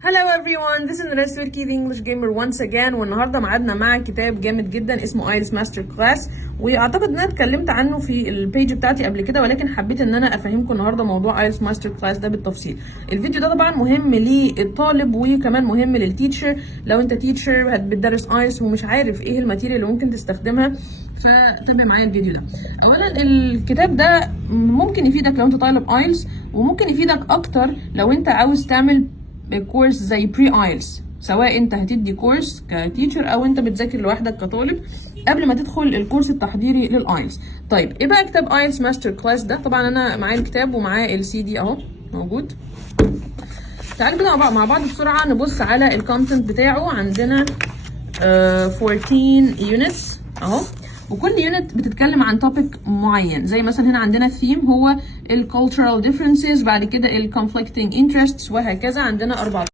Hello everyone, this is Naresh Turki, the English Gamer once again. والنهارده معادنا مع كتاب جامد جدا اسمه ايلتس ماستر كلاس، واعتقد ان انا اتكلمت عنه في البيج بتاعتي قبل كده، ولكن حبيت ان انا افهمكم النهارده موضوع ايلتس ماستر كلاس ده بالتفصيل. الفيديو ده طبعا مهم للطالب وكمان مهم للتيتشر. لو انت تيتشر بتدرس ايلتس ومش عارف ايه الماتيريال اللي ممكن تستخدمها، فتابع معايا الفيديو ده. اولا الكتاب ده ممكن يفيدك لو انت طالب ايلتس، وممكن يفيدك اكتر لو انت عاوز تعمل كورس زي بري ايلتس، سواء انت هتدي كورس كتيتشر او انت بتذاكر لوحدك كطالب قبل ما تدخل الكورس التحضيري للايلتس. طيب ايه بقى كتاب ايلتس ماستر كلاس ده؟ طبعا انا معايا الكتاب ومعايا السي دي اهو موجود. تعالوا كده مع بعض بسرعه نبص على الكونتنت بتاعه. عندنا 14 يونتس اهو، وكل يونت بتتكلم عن توبيك معين. زي مثلا هنا عندنا الثيم هو الكالتشرال ديفرنسز، بعد كده الكونفليكتنج انترستس، وهكذا. عندنا 14